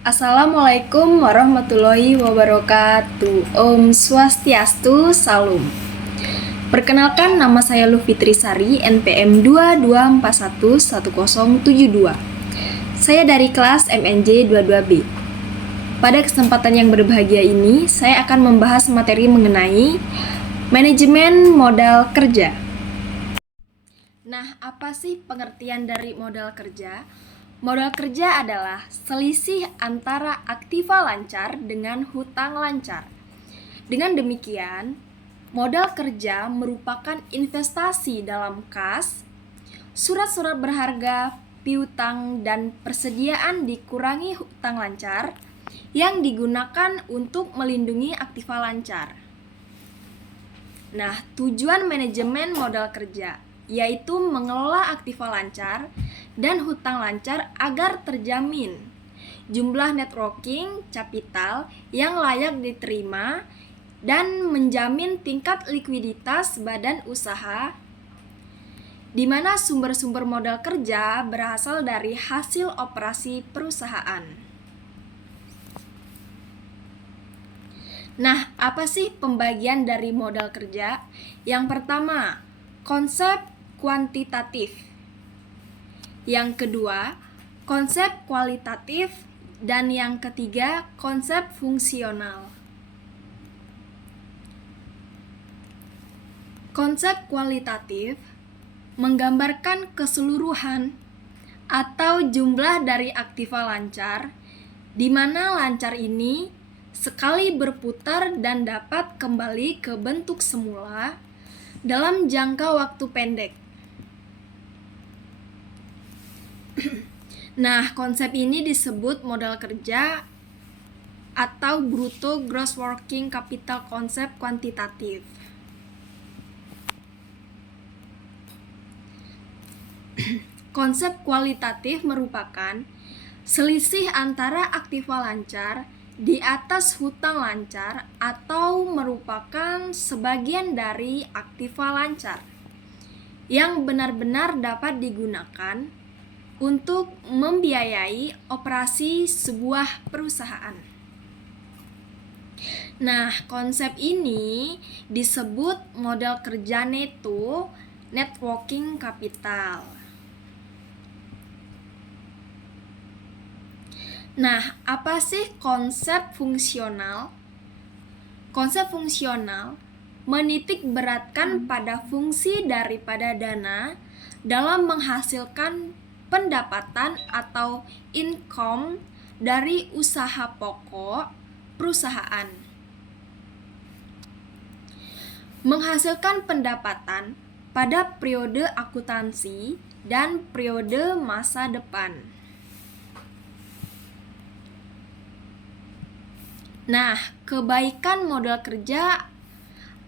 Assalamualaikum warahmatullahi wabarakatuh. Om Swastiastu, Salam. Perkenalkan, nama saya Lufitri Sari, NPM 22411072. Saya dari kelas MNJ 22B. Pada kesempatan yang berbahagia ini, saya akan membahas materi mengenai manajemen modal kerja. Nah, apa sih pengertian dari modal kerja? Modal kerja adalah selisih antara aktiva lancar dengan hutang lancar. Dengan demikian, modal kerja merupakan investasi dalam kas, surat-surat berharga, piutang, dan persediaan dikurangi hutang lancar yang digunakan untuk melindungi aktiva lancar. Nah, tujuan manajemen modal kerja yaitu mengelola aktiva lancar dan hutang lancar agar terjamin jumlah net working capital yang layak diterima dan menjamin tingkat likuiditas badan usaha, di mana sumber-sumber modal kerja berasal dari hasil operasi perusahaan. Nah, apa sih pembagian dari modal kerja? Yang pertama, konsep kuantitatif. Yang kedua, konsep kualitatif. Dan yang ketiga, konsep fungsional. Konsep kualitatif menggambarkan keseluruhan atau jumlah dari aktiva lancar, di mana lancar ini sekali berputar dan dapat kembali ke bentuk semula dalam jangka waktu pendek. Nah, konsep ini disebut modal kerja atau bruto gross working capital konsep kuantitatif. Konsep kualitatif merupakan selisih antara aktiva lancar di atas hutang lancar atau merupakan sebagian dari aktiva lancar yang benar-benar dapat digunakan untuk membiayai operasi sebuah perusahaan. Nah, konsep ini disebut modal kerja neto net working capital. Nah, apa sih konsep fungsional? Konsep fungsional menitik beratkan pada fungsi daripada dana dalam menghasilkan pendapatan atau income dari usaha pokok perusahaan. Menghasilkan pendapatan pada periode akuntansi dan periode masa depan. Nah, kebaikan modal kerja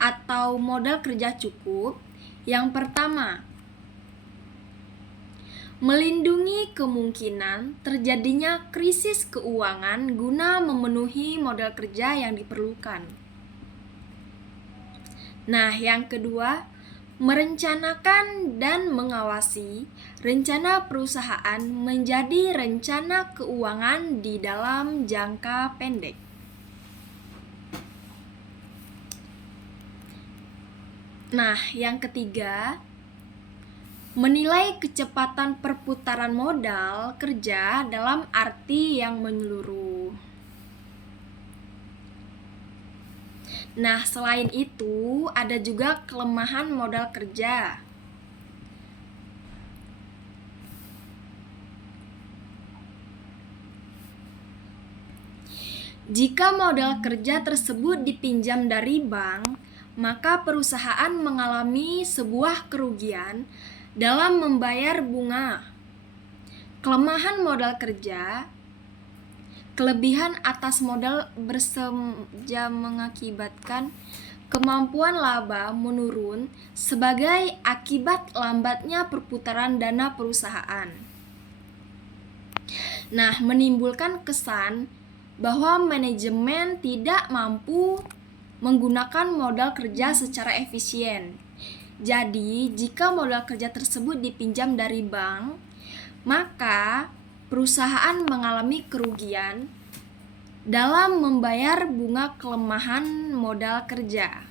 atau modal kerja cukup, yang pertama, melindungi kemungkinan terjadinya krisis keuangan guna memenuhi modal kerja yang diperlukan. Nah, yang kedua, merencanakan dan mengawasi rencana perusahaan menjadi rencana keuangan di dalam jangka pendek. Nah, yang ketiga, menilai kecepatan perputaran modal kerja dalam arti yang menyeluruh. Nah, selain itu, ada juga kelemahan modal kerja. Jika modal kerja tersebut dipinjam dari bank, maka perusahaan mengalami sebuah kerugian dalam membayar bunga. Kelemahan modal kerja, kelebihan atas modal bersejam mengakibatkan kemampuan laba menurun sebagai akibat lambatnya perputaran dana perusahaan. Nah, menimbulkan kesan bahwa manajemen tidak mampu menggunakan modal kerja secara efisien. Jadi, jika modal kerja tersebut dipinjam dari bank, maka perusahaan mengalami kerugian dalam membayar bunga kelemahan modal kerja.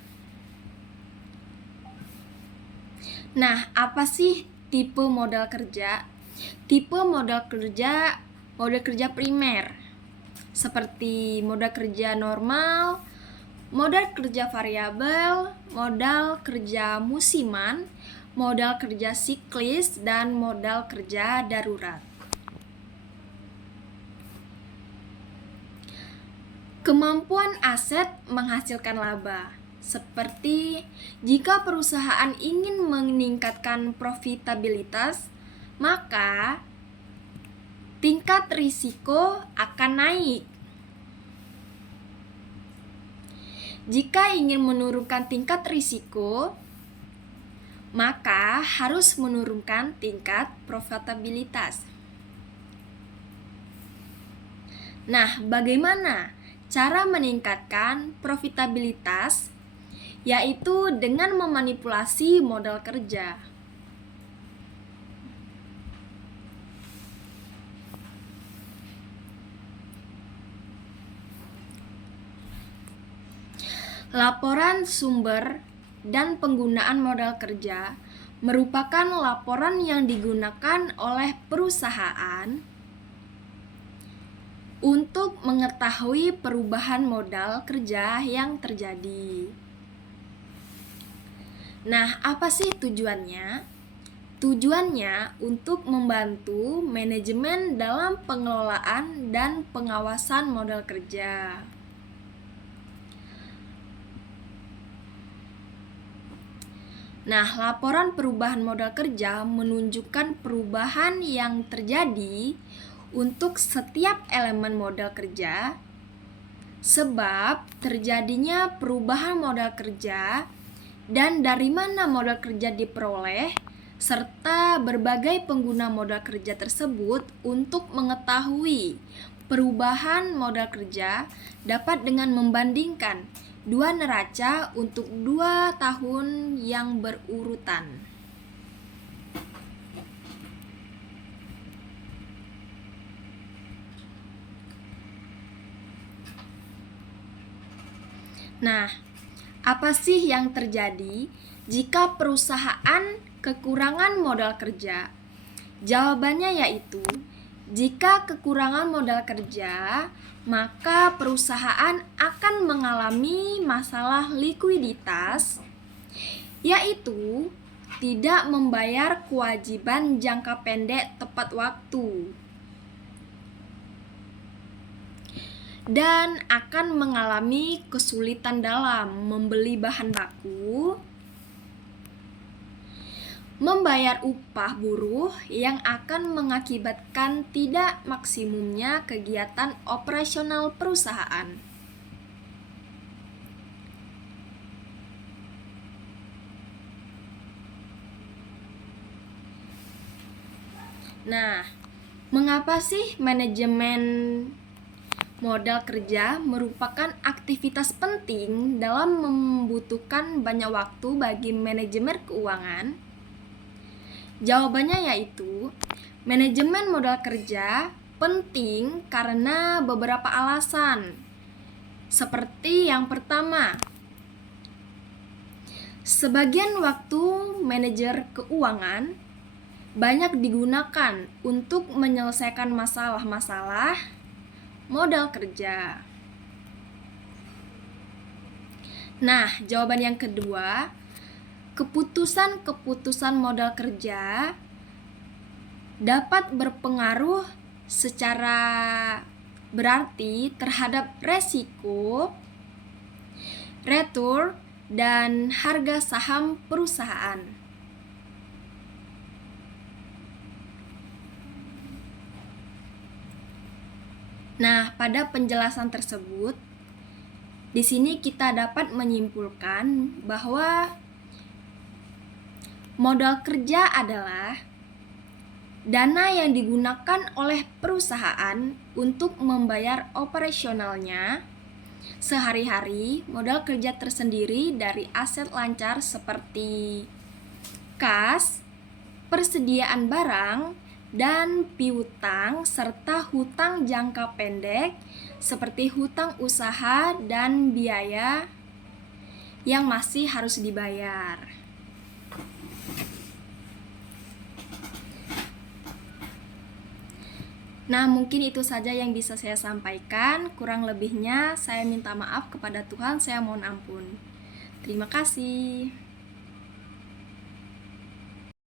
Nah, apa sih tipe modal kerja? Tipe modal kerja primer, seperti modal kerja normal, modal kerja variabel, modal kerja musiman, modal kerja siklis, dan modal kerja darurat. Kemampuan aset menghasilkan laba, seperti jika perusahaan ingin meningkatkan profitabilitas, maka tingkat risiko akan naik. Jika ingin menurunkan tingkat risiko, maka harus menurunkan tingkat profitabilitas. Nah, bagaimana cara meningkatkan profitabilitas? Yaitu dengan memanipulasi modal kerja. Laporan sumber dan penggunaan modal kerja merupakan laporan yang digunakan oleh perusahaan untuk mengetahui perubahan modal kerja yang terjadi. Nah, apa sih tujuannya? Tujuannya untuk membantu manajemen dalam pengelolaan dan pengawasan modal kerja. Nah, laporan perubahan modal kerja menunjukkan perubahan yang terjadi untuk setiap elemen modal kerja, sebab terjadinya perubahan modal kerja dan dari mana modal kerja diperoleh, serta berbagai pengguna modal kerja tersebut. Untuk mengetahui perubahan modal kerja dapat dengan membandingkan dua neraca untuk 2 tahun yang berurutan. Nah, apa sih yang terjadi jika perusahaan kekurangan modal kerja? Jawabannya yaitu, jika kekurangan modal kerja, maka perusahaan akan mengalami masalah likuiditas, yaitu tidak membayar kewajiban jangka pendek tepat waktu, dan akan mengalami kesulitan dalam membeli bahan baku, membayar upah buruh yang akan mengakibatkan tidak maksimumnya kegiatan operasional perusahaan. Nah, mengapa sih manajemen modal kerja merupakan aktivitas penting dalam membutuhkan banyak waktu bagi manajemen keuangan? Jawabannya yaitu, manajemen modal kerja penting karena beberapa alasan. Seperti yang pertama, sebagian waktu manajer keuangan banyak digunakan untuk menyelesaikan masalah-masalah modal kerja. Nah, jawaban yang kedua, keputusan-keputusan modal kerja dapat berpengaruh secara berarti terhadap resiko, return, dan harga saham perusahaan. Nah, pada penjelasan tersebut, di sini kita dapat menyimpulkan bahwa modal kerja adalah dana yang digunakan oleh perusahaan untuk membayar operasionalnya sehari-hari. Modal kerja tersendiri dari aset lancar seperti kas, persediaan barang, dan piutang serta hutang jangka pendek seperti hutang usaha dan biaya yang masih harus dibayar. Nah, mungkin itu saja yang bisa saya sampaikan. Kurang lebihnya saya minta maaf kepada Tuhan, saya mohon ampun. Terima kasih.